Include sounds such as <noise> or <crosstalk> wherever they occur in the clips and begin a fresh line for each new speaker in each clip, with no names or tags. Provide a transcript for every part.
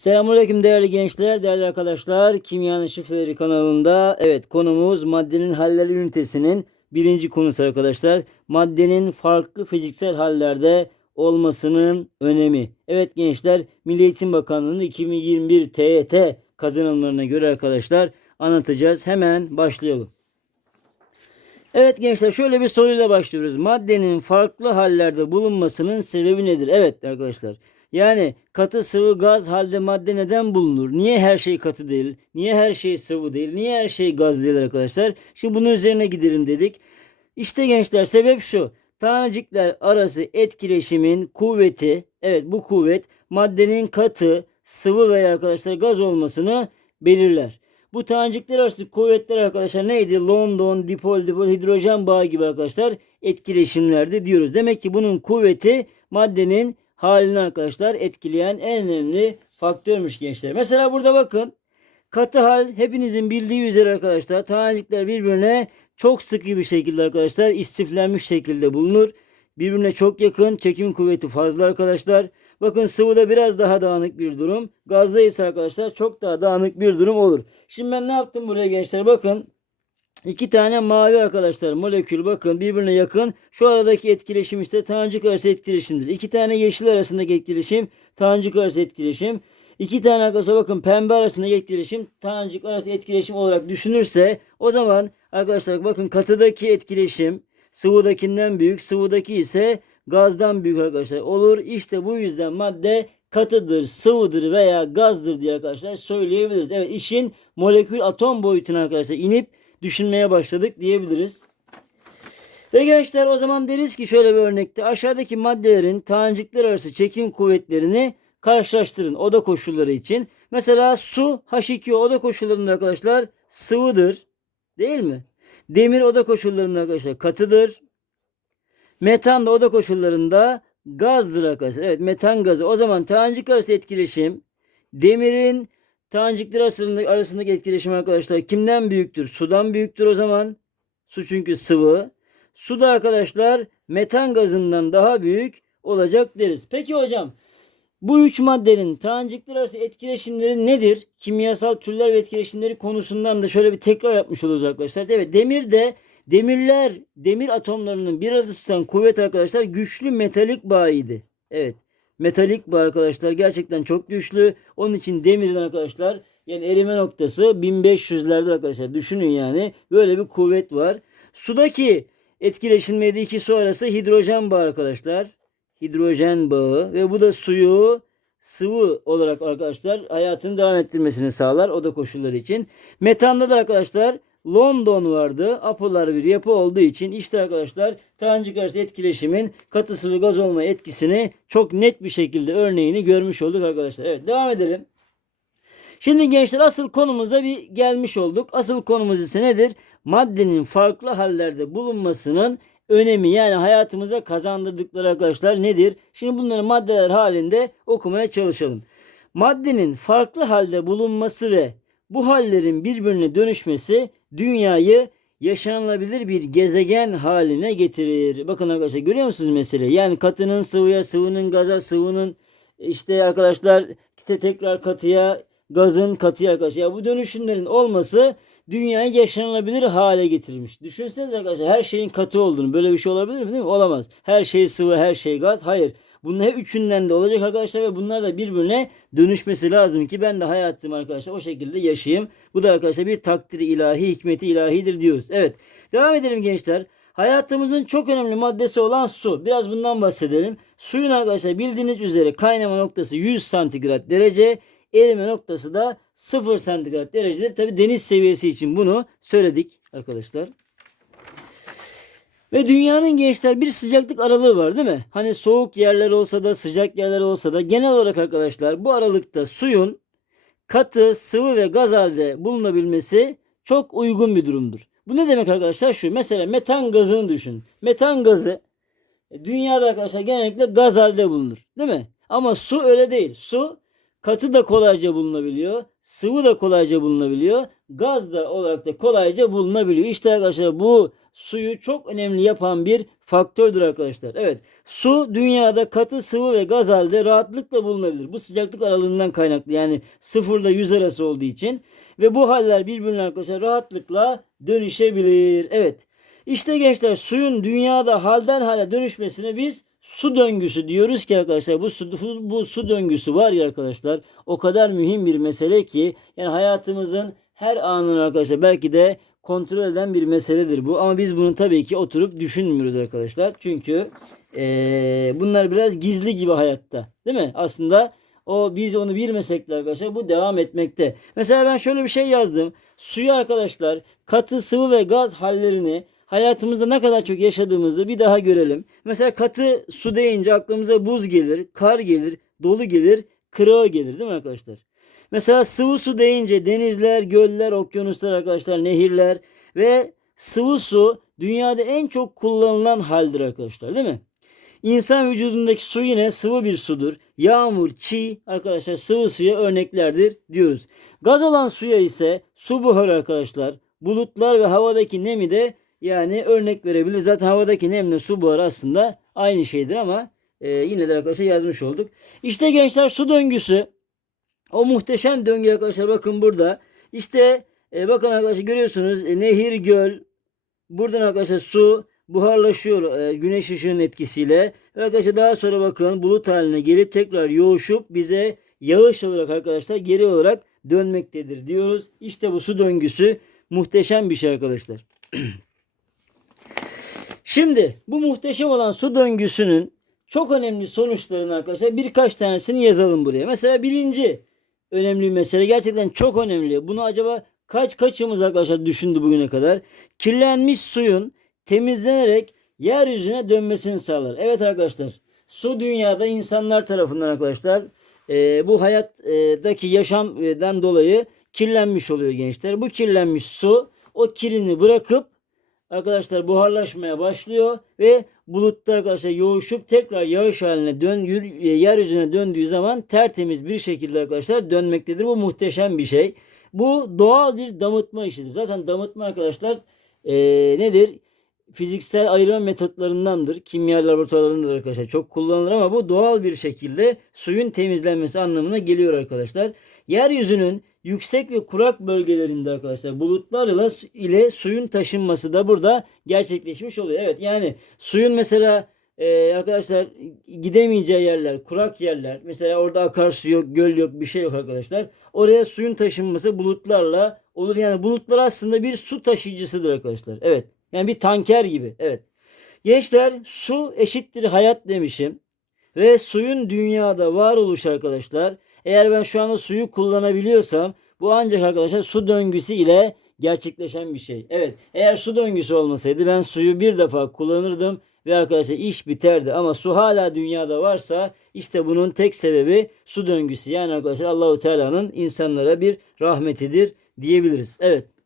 Selamünaleyküm değerli gençler, değerli arkadaşlar. Kimyanın Şifreleri kanalında evet konumuz maddenin halleri ünitesinin birinci konusu arkadaşlar. Maddenin farklı fiziksel hallerde olmasının önemi. Evet gençler Milli Eğitim Bakanlığı'nın 2021 TYT kazanımlarına göre arkadaşlar anlatacağız. Hemen başlayalım. Evet gençler şöyle bir soruyla başlıyoruz. Maddenin farklı hallerde bulunmasının sebebi nedir? Evet arkadaşlar. Yani katı sıvı gaz halde madde neden bulunur? Niye her şey katı değil? Niye her şey sıvı değil? Niye her şey gaz değil arkadaşlar? Şimdi bunun üzerine gidelim dedik. İşte gençler sebep şu. Tanecikler arası etkileşimin kuvveti, evet bu kuvvet maddenin katı, sıvı veya arkadaşlar gaz olmasını belirler. Bu tanecikler arası kuvvetler arkadaşlar neydi? London, dipol, dipol, hidrojen bağı gibi arkadaşlar etkileşimlerde diyoruz. Demek ki bunun kuvveti maddenin halini arkadaşlar etkileyen en önemli faktörmüş gençler. Mesela burada bakın katı hal hepinizin bildiği üzere arkadaşlar tanecikler birbirine çok sıkı bir şekilde arkadaşlar istiflenmiş şekilde bulunur. Birbirine çok yakın çekim kuvveti fazla arkadaşlar. Bakın sıvıda biraz daha dağınık bir durum. Gazda ise arkadaşlar çok daha dağınık bir durum olur. Şimdi ben ne yaptım buraya gençler bakın. İki tane mavi arkadaşlar molekül bakın birbirine yakın. Şu aradaki etkileşim işte tanecik arası etkileşimdir. İki tane yeşil arasındaki etkileşim tanecik arası etkileşim. İki tane arkadaşlar bakın pembe arasındaki etkileşim tanecik arası etkileşim olarak düşünürse o zaman arkadaşlar bakın katıdaki etkileşim sıvıdakinden büyük sıvıdaki ise gazdan büyük arkadaşlar olur. İşte bu yüzden madde katıdır, sıvıdır veya gazdır diye arkadaşlar söyleyebiliriz. Evet işin molekül atom boyutuna arkadaşlar inip düşünmeye başladık diyebiliriz. Ve gençler o zaman deriz ki şöyle bir örnekte aşağıdaki maddelerin tanecikler arası çekim kuvvetlerini karşılaştırın oda koşulları için. Mesela su H2O oda koşullarında arkadaşlar sıvıdır. Değil mi? Demir oda koşullarında arkadaşlar katıdır. Metan da oda koşullarında gazdır arkadaşlar. Evet metan gazı. O zaman tanecik arası etkileşim demirin tanecikler arasındaki, arasındaki etkileşim arkadaşlar kimden büyüktür? Sudan büyüktür o zaman. Su çünkü sıvı. Su da arkadaşlar metan gazından daha büyük olacak deriz. Peki hocam bu üç maddenin tanecikler arası etkileşimleri nedir? Kimyasal türler ve etkileşimleri konusundan da şöyle bir tekrar yapmış oluruz arkadaşlar. Evet demir de demirler demir atomlarının bir arada tutan kuvvet arkadaşlar güçlü metalik bağıydı. Evet metalik bağ arkadaşlar gerçekten çok güçlü. Onun için demirin arkadaşlar yani erime noktası 1500'lerde arkadaşlar düşünün yani böyle bir kuvvet var. Sudaki etkileşimleri iki su arası hidrojen bağı arkadaşlar. Hidrojen bağı ve bu da suyu sıvı olarak arkadaşlar hayatını devam ettirmesini sağlar oda koşulları için. Metanda da arkadaşlar London vardı. Apolar bir yapı olduğu için işte arkadaşlar tanecik arası etkileşimin katı sıvı gaz olma etkisini çok net bir şekilde örneğini görmüş olduk arkadaşlar. Evet devam edelim. Şimdi gençler asıl konumuza bir gelmiş olduk. Asıl konumuz ise nedir? Maddenin farklı hallerde bulunmasının önemi yani hayatımıza kazandırdıkları arkadaşlar nedir? Şimdi bunları maddeler halinde okumaya çalışalım. Maddenin farklı halde bulunması ve bu hallerin birbirine dönüşmesi dünyayı yaşanılabilir bir gezegen haline getirir. Bakın arkadaşlar görüyor musunuz meseleyi? Yani katının sıvıya, sıvının gaza, sıvının işte arkadaşlar işte tekrar katıya, gazın katıya arkadaşlar. Ya bu dönüşümlerin olması dünyayı yaşanılabilir hale getirmiş. Düşünsenize arkadaşlar her şeyin katı olduğunu. Böyle bir şey olabilir mi değil mi? Olamaz. Her şey sıvı, her şey gaz. Hayır. Bunun her üçünden de olacak arkadaşlar ve bunlar da birbirine dönüşmesi lazım ki ben de hayatım arkadaşlar o şekilde yaşayayım. Bu da arkadaşlar bir takdiri ilahi, hikmeti ilahidir diyoruz. Evet. Devam edelim gençler. Hayatımızın çok önemli maddesi olan su. Biraz bundan bahsedelim. Suyun arkadaşlar bildiğiniz üzere kaynama noktası 100 santigrat derece. Erime noktası da 0 santigrat derecedir. Tabi deniz seviyesi için bunu söyledik arkadaşlar. Ve dünyanın gençler bir sıcaklık aralığı var değil mi? Hani soğuk yerler olsa da sıcak yerler olsa da genel olarak arkadaşlar bu aralıkta suyun katı, sıvı ve gaz halde bulunabilmesi çok uygun bir durumdur. Bu ne demek arkadaşlar? Şu mesela metan gazını düşün. Metan gazı e, dünyada arkadaşlar genellikle gaz halde bulunur. Değil mi? Ama su öyle değil. Su katı da kolayca bulunabiliyor. Sıvı da kolayca bulunabiliyor. Gaz da olarak da kolayca bulunabiliyor. İşte arkadaşlar bu suyu çok önemli yapan bir faktördür arkadaşlar. Evet su dünyada katı sıvı ve gaz halde rahatlıkla bulunabilir. Bu sıcaklık aralığından kaynaklı yani sıfırla 100 arası olduğu için ve bu haller birbirine arkadaşlar rahatlıkla dönüşebilir. Evet işte gençler suyun dünyada halden hale dönüşmesine biz su döngüsü diyoruz ki arkadaşlar bu su, bu su döngüsü var ya arkadaşlar o kadar mühim bir mesele ki yani hayatımızın her anını arkadaşlar belki de kontrol eden bir meseledir bu ama biz bunu tabii ki oturup düşünmüyoruz arkadaşlar çünkü eee, bunlar biraz gizli gibi hayatta değil mi aslında o biz onu bilmesek de arkadaşlar bu devam etmekte. Mesela ben şöyle bir şey yazdım. Suyu arkadaşlar katı sıvı ve gaz hallerini hayatımızda ne kadar çok yaşadığımızı bir daha görelim. Mesela katı su deyince aklımıza buz gelir, kar gelir, dolu gelir, kırığı gelir değil mi arkadaşlar? Mesela sıvı su deyince denizler, göller, okyanuslar arkadaşlar, nehirler ve sıvı su dünyada en çok kullanılan haldir arkadaşlar değil mi? İnsan vücudundaki su yine sıvı bir sudur. Yağmur, çiğ arkadaşlar sıvı suya örneklerdir diyoruz. Gaz olan suya ise su buharı arkadaşlar. Bulutlar ve havadaki nemi de yani örnek verebilir. Zaten havadaki nemle su buharı aslında aynı şeydir ama e, yine de arkadaşlar yazmış olduk. İşte gençler su döngüsü. O muhteşem döngü arkadaşlar bakın burada. İşte e, bakın arkadaşlar görüyorsunuz e, nehir, göl. Buradan arkadaşlar su buharlaşıyor e, güneş ışığının etkisiyle. Ve arkadaşlar daha sonra bakın bulut haline gelip tekrar yoğuşup bize yağış olarak arkadaşlar geri olarak dönmektedir diyoruz. İşte bu su döngüsü muhteşem bir şey arkadaşlar. <clears throat> Şimdi bu muhteşem olan su döngüsünün çok önemli sonuçlarını arkadaşlar birkaç tanesini yazalım buraya. Mesela birinci önemli mesele gerçekten çok önemli. Bunu acaba kaç kaçımız arkadaşlar düşündü bugüne kadar? Kirlenmiş suyun temizlenerek yeryüzüne dönmesini sağlar. Evet arkadaşlar su dünyada insanlar tarafından arkadaşlar e, bu hayattaki yaşamdan dolayı kirlenmiş oluyor gençler. Bu kirlenmiş su o kirini bırakıp arkadaşlar buharlaşmaya başlıyor ve bulutlar arkadaşlar yoğuşup tekrar yağış haline dön e, yeryüzüne döndüğü zaman tertemiz bir şekilde arkadaşlar dönmektedir. Bu muhteşem bir şey. Bu doğal bir damıtma işidir. Zaten damıtma arkadaşlar e, nedir? Fiziksel ayırma metotlarındandır. Kimya laboratuvarlarındadır arkadaşlar. Çok kullanılır ama bu doğal bir şekilde suyun temizlenmesi anlamına geliyor arkadaşlar. Yeryüzünün yüksek ve kurak bölgelerinde arkadaşlar bulutlarla ile suyun taşınması da burada gerçekleşmiş oluyor. Evet yani suyun mesela e, arkadaşlar gidemeyeceği yerler, kurak yerler. Mesela orada akarsu yok, göl yok, bir şey yok arkadaşlar. Oraya suyun taşınması bulutlarla olur. Yani bulutlar aslında bir su taşıyıcısıdır arkadaşlar. Evet. Yani bir tanker gibi. Evet. Gençler su eşittir hayat demişim. Ve suyun dünyada varoluşu arkadaşlar. Eğer ben şu anda suyu kullanabiliyorsam bu ancak arkadaşlar su döngüsü ile gerçekleşen bir şey. Evet eğer su döngüsü olmasaydı ben suyu bir defa kullanırdım ve arkadaşlar iş biterdi. Ama su hala dünyada varsa işte bunun tek sebebi su döngüsü. Yani arkadaşlar Allahu Teala'nın insanlara bir rahmetidir diyebiliriz. Evet.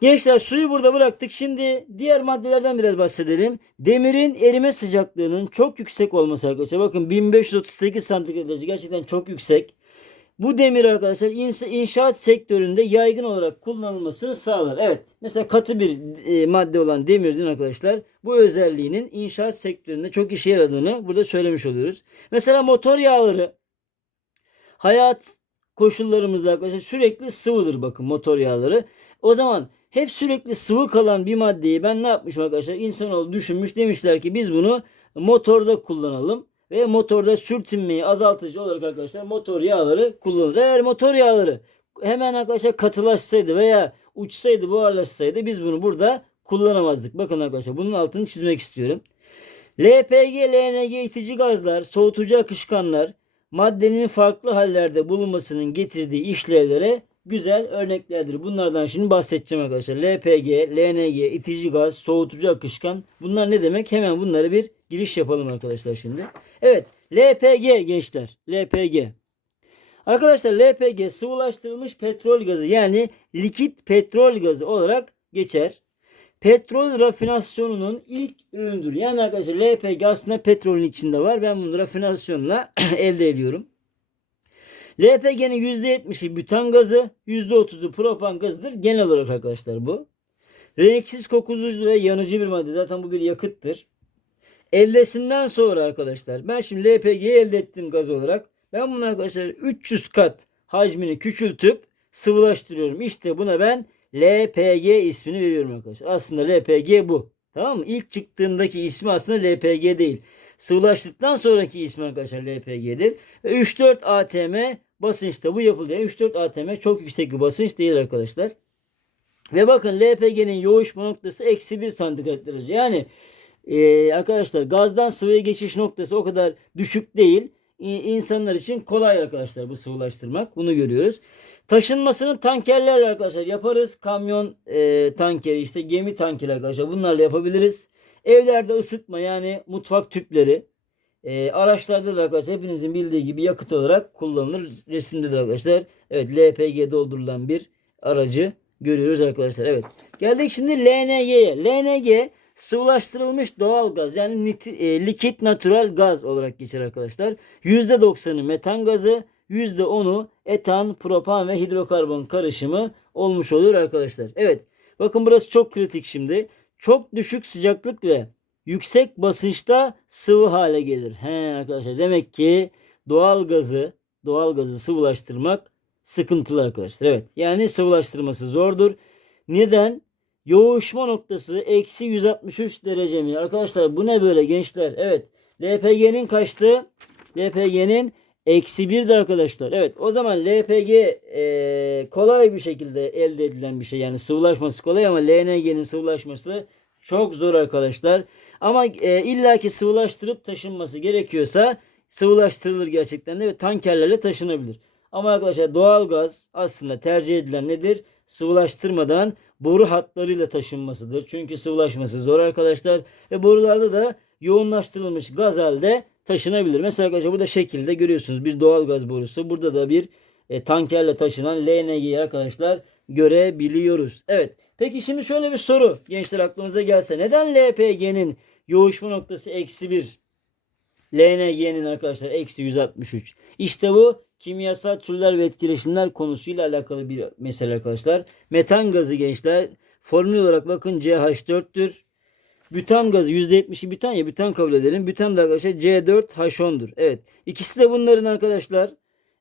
Gençler suyu burada bıraktık. Şimdi diğer maddelerden biraz bahsedelim. Demirin erime sıcaklığının çok yüksek olması arkadaşlar. Bakın 1538 santigrat derece gerçekten çok yüksek. Bu demir arkadaşlar inşaat sektöründe yaygın olarak kullanılmasını sağlar. Evet. Mesela katı bir e, madde olan demirdin arkadaşlar. Bu özelliğinin inşaat sektöründe çok işe yaradığını burada söylemiş oluyoruz. Mesela motor yağları hayat koşullarımızda arkadaşlar sürekli sıvıdır bakın motor yağları. O zaman hep sürekli sıvı kalan bir maddeyi ben ne yapmışım arkadaşlar? İnsanoğlu düşünmüş demişler ki biz bunu motorda kullanalım. Ve motorda sürtünmeyi azaltıcı olarak arkadaşlar motor yağları kullanılır. Eğer motor yağları hemen arkadaşlar katılaşsaydı veya uçsaydı buharlaşsaydı biz bunu burada kullanamazdık. Bakın arkadaşlar bunun altını çizmek istiyorum. LPG, LNG itici gazlar, soğutucu akışkanlar maddenin farklı hallerde bulunmasının getirdiği işlevlere güzel örneklerdir. Bunlardan şimdi bahsedeceğim arkadaşlar. LPG, LNG, itici gaz, soğutucu akışkan. Bunlar ne demek? Hemen bunları bir giriş yapalım arkadaşlar şimdi. Evet, LPG gençler. LPG. Arkadaşlar LPG sıvılaştırılmış petrol gazı yani likit petrol gazı olarak geçer. Petrol rafinasyonunun ilk üründür. Yani arkadaşlar LPG aslında petrolün içinde var. Ben bunu rafinasyonla <clears throat> elde ediyorum. LPG'nin %70'i bütan gazı, %30'u propan gazıdır. Genel olarak arkadaşlar bu. Renksiz, kokusuz ve yanıcı bir madde. Zaten bu bir yakıttır. Eldesinden sonra arkadaşlar ben şimdi LPG'yi elde ettim gaz olarak. Ben bunu arkadaşlar 300 kat hacmini küçültüp sıvılaştırıyorum. İşte buna ben LPG ismini veriyorum arkadaşlar. Aslında LPG bu. Tamam mı? İlk çıktığındaki ismi aslında LPG değil. Sıvılaştıktan sonraki ismi arkadaşlar LPG'dir. Ve 3-4 atm basınçta bu yapılıyor. 3-4 atm çok yüksek bir basınç değil arkadaşlar. Ve bakın LPG'nin yoğuşma noktası eksi 1 santigrat derece. Yani ee, arkadaşlar gazdan sıvıya geçiş noktası o kadar düşük değil. İ- İnsanlar için kolay arkadaşlar bu sıvılaştırmak. Bunu görüyoruz. Taşınmasını tankerlerle arkadaşlar yaparız. Kamyon e, tankeri işte gemi tankeri arkadaşlar bunlarla yapabiliriz. Evlerde ısıtma yani mutfak tüpleri. E, araçlarda da arkadaşlar hepinizin bildiği gibi yakıt olarak kullanılır. Resimde de arkadaşlar evet LPG doldurulan bir aracı görüyoruz arkadaşlar. Evet. Geldik şimdi LNG'ye. LNG sıvılaştırılmış doğal gaz yani niti- e, likit natural gaz olarak geçer arkadaşlar. %90'ı metan gazı, %10'u etan, propan ve hidrokarbon karışımı olmuş oluyor arkadaşlar. Evet. Bakın burası çok kritik şimdi. Çok düşük sıcaklık ve yüksek basınçta sıvı hale gelir. He arkadaşlar demek ki doğal gazı doğal gazı sıvılaştırmak sıkıntılı arkadaşlar. Evet. Yani sıvılaştırması zordur. Neden? Yoğuşma noktası eksi 163 derece mi? Arkadaşlar bu ne böyle gençler? Evet. LPG'nin kaçtı? LPG'nin eksi 1'dir arkadaşlar. Evet o zaman LPG e, kolay bir şekilde elde edilen bir şey. Yani sıvılaşması kolay ama LNG'nin sıvılaşması çok zor arkadaşlar. Ama e, illaki sıvılaştırıp taşınması gerekiyorsa sıvılaştırılır gerçekten de ve tankerlerle taşınabilir. Ama arkadaşlar doğal gaz aslında tercih edilen nedir? Sıvılaştırmadan boru hatlarıyla taşınmasıdır. Çünkü sıvılaşması zor arkadaşlar. Ve borularda da yoğunlaştırılmış gaz halde taşınabilir. Mesela arkadaşlar burada şekilde görüyorsunuz bir doğal gaz borusu. Burada da bir e, tankerle taşınan LNG'yi arkadaşlar görebiliyoruz. Evet. Peki şimdi şöyle bir soru gençler aklınıza gelse. Neden LPG'nin yoğuşma noktası eksi 1? LNG'nin arkadaşlar eksi 163. İşte bu kimyasal türler ve etkileşimler konusuyla alakalı bir mesele arkadaşlar. Metan gazı gençler formül olarak bakın CH4'tür. Bütan gazı %70'i bütan ya bütan kabul edelim. Bütan da arkadaşlar C4H10'dur. Evet. İkisi de bunların arkadaşlar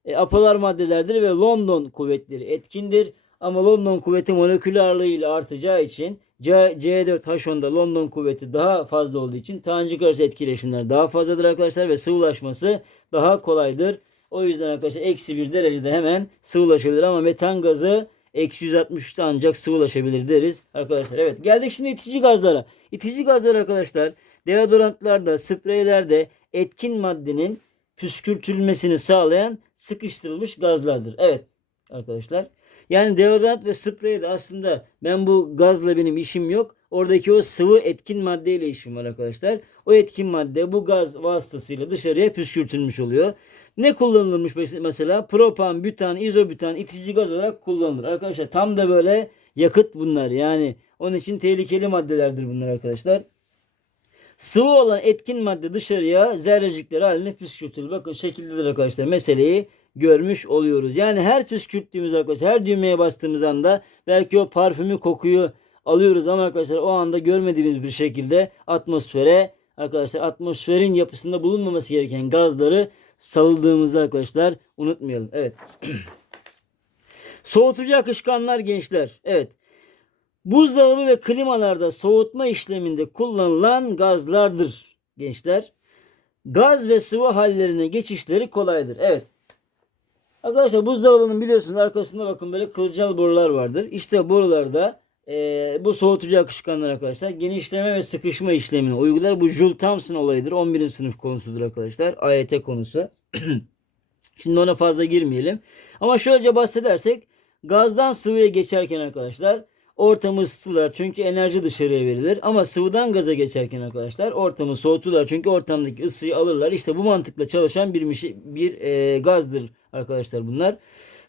e, apolar maddelerdir ve London kuvvetleri etkindir. Ama London kuvveti molekül ağırlığıyla artacağı için C, C4H10'da London kuvveti daha fazla olduğu için tanecik arası etkileşimler daha fazladır arkadaşlar ve sıvılaşması daha kolaydır. O yüzden arkadaşlar eksi bir derecede hemen sıvılaşabilir ama metan gazı eksi 163'te ancak sıvılaşabilir deriz arkadaşlar. Evet geldik şimdi itici gazlara. İtici gazlar arkadaşlar deodorantlarda, spreylerde etkin maddenin püskürtülmesini sağlayan sıkıştırılmış gazlardır. Evet arkadaşlar. Yani deodorant ve spreyde aslında ben bu gazla benim işim yok. Oradaki o sıvı etkin maddeyle işim var arkadaşlar. O etkin madde bu gaz vasıtasıyla dışarıya püskürtülmüş oluyor. Ne kullanılmış mesela? Propan, bütan, izobütan itici gaz olarak kullanılır. Arkadaşlar tam da böyle yakıt bunlar. Yani onun için tehlikeli maddelerdir bunlar arkadaşlar. Sıvı olan etkin madde dışarıya zerrecikler haline püskürtülür. Bakın şekildedir arkadaşlar. Meseleyi görmüş oluyoruz. Yani her püskürttüğümüz arkadaşlar her düğmeye bastığımız anda belki o parfümü kokuyu alıyoruz ama arkadaşlar o anda görmediğimiz bir şekilde atmosfere arkadaşlar atmosferin yapısında bulunmaması gereken gazları salıldığımızı arkadaşlar unutmayalım. Evet. <clears throat> Soğutucu akışkanlar gençler. Evet. Buzdolabı ve klimalarda soğutma işleminde kullanılan gazlardır gençler. Gaz ve sıvı hallerine geçişleri kolaydır. Evet. Arkadaşlar buzdolabının biliyorsunuz arkasında bakın böyle kılcal borular vardır. İşte borularda e, bu soğutucu akışkanlar arkadaşlar genişleme ve sıkışma işlemini uygular. Bu Joule Thomson olayıdır. 11. sınıf konusudur arkadaşlar. AYT konusu. <clears throat> Şimdi ona fazla girmeyelim. Ama şöylece bahsedersek gazdan sıvıya geçerken arkadaşlar ortamı ısıtırlar çünkü enerji dışarıya verilir. Ama sıvıdan gaza geçerken arkadaşlar ortamı soğuturlar çünkü ortamdaki ısıyı alırlar. İşte bu mantıkla çalışan bir, bir e, gazdır arkadaşlar bunlar.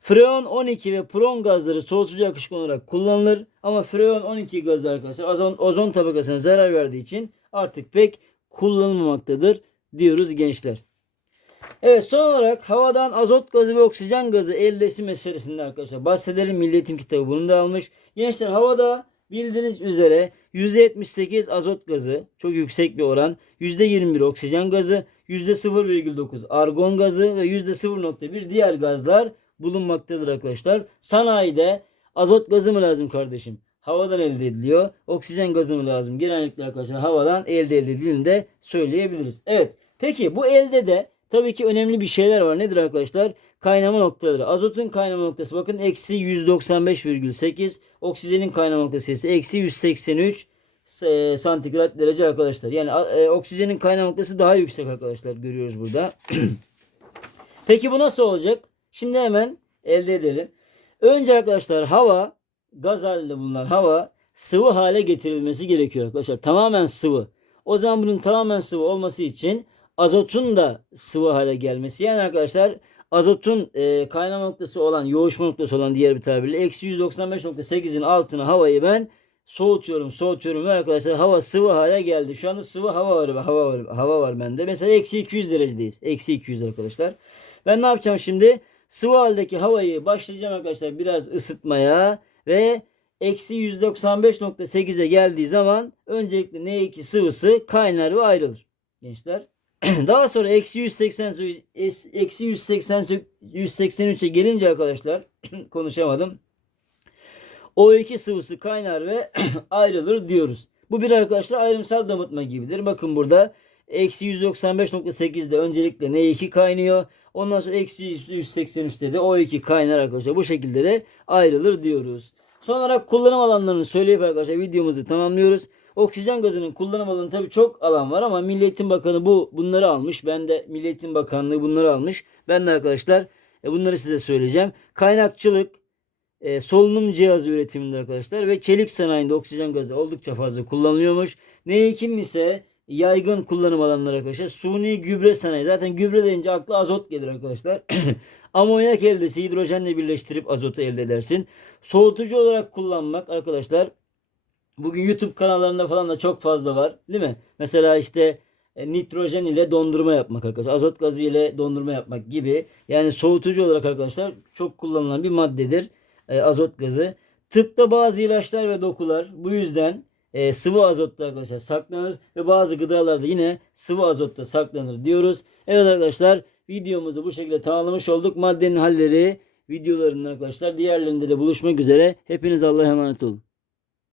Freon 12 ve pron gazları soğutucu akışkan olarak kullanılır. Ama freon 12 gazı arkadaşlar ozon, ozon tabakasına zarar verdiği için artık pek kullanılmamaktadır diyoruz gençler. Evet son olarak havadan azot gazı ve oksijen gazı eldesi meselesinde arkadaşlar bahsedelim. Milli Eğitim kitabı bunu da almış. Gençler havada bildiğiniz üzere %78 azot gazı çok yüksek bir oran. %21 oksijen gazı, %0,9 argon gazı ve %0,1 diğer gazlar bulunmaktadır arkadaşlar. Sanayide azot gazı mı lazım kardeşim? Havadan elde ediliyor. Oksijen gazı mı lazım? Genellikle arkadaşlar havadan elde edildiğini de söyleyebiliriz. Evet. Peki bu elde de tabii ki önemli bir şeyler var. Nedir arkadaşlar? Kaynama noktaları. Azotun kaynama noktası bakın eksi 195,8. Oksijenin kaynama noktası ise eksi 183 e, santigrat derece arkadaşlar. Yani e, oksijenin kaynama noktası daha yüksek arkadaşlar. Görüyoruz burada. <clears throat> Peki bu nasıl olacak? Şimdi hemen elde edelim. Önce arkadaşlar hava gaz halinde bulunan hava sıvı hale getirilmesi gerekiyor arkadaşlar. Tamamen sıvı. O zaman bunun tamamen sıvı olması için azotun da sıvı hale gelmesi. Yani arkadaşlar azotun e, kaynama noktası olan, yoğuşma noktası olan diğer bir tabirle eksi 195.8'in altına havayı ben soğutuyorum, soğutuyorum ve arkadaşlar hava sıvı hale geldi. Şu anda sıvı hava var, hava var, hava var bende. Mesela eksi 200 derecedeyiz. Eksi 200 arkadaşlar. Ben ne yapacağım şimdi? Sıvı haldeki havayı başlayacağım arkadaşlar biraz ısıtmaya ve eksi 195.8'e geldiği zaman öncelikle N2 sıvısı kaynar ve ayrılır. Gençler. <clears throat> Daha sonra eksi 180 eksi 180 183'e gelince arkadaşlar <clears throat> konuşamadım. O2 sıvısı kaynar ve <clears throat> ayrılır diyoruz. Bu bir arkadaşlar ayrımsal damıtma gibidir. Bakın burada eksi 195.8'de öncelikle N2 kaynıyor. Ondan sonra eksi 183'te de O2 kaynar arkadaşlar. Bu şekilde de ayrılır diyoruz. Son olarak kullanım alanlarını söyleyip arkadaşlar videomuzu tamamlıyoruz. Oksijen gazının kullanım alanı tabii çok alan var ama Milli Eğitim Bakanı bu bunları almış. Ben de Milli Eğitim Bakanlığı bunları almış. Ben de arkadaşlar e, bunları size söyleyeceğim. Kaynakçılık, e, solunum cihazı üretiminde arkadaşlar ve çelik sanayinde oksijen gazı oldukça fazla kullanılıyormuş. N2'nin ise yaygın kullanım alanları arkadaşlar. Suni gübre sanayi. Zaten gübre deyince akla azot gelir arkadaşlar. <clears throat> Amonyak eldesi hidrojenle birleştirip azotu elde edersin. Soğutucu olarak kullanmak arkadaşlar. Bugün YouTube kanallarında falan da çok fazla var. Değil mi? Mesela işte e, nitrojen ile dondurma yapmak arkadaşlar. Azot gazı ile dondurma yapmak gibi. Yani soğutucu olarak arkadaşlar çok kullanılan bir maddedir. E, azot gazı. Tıpta bazı ilaçlar ve dokular bu yüzden e, sıvı azotta arkadaşlar saklanır ve bazı gıdalarda yine sıvı azotta saklanır diyoruz. Evet arkadaşlar videomuzu bu şekilde tamamlamış olduk. Maddenin halleri videolarının arkadaşlar diğerlerinde de buluşmak üzere. Hepiniz Allah'a emanet olun.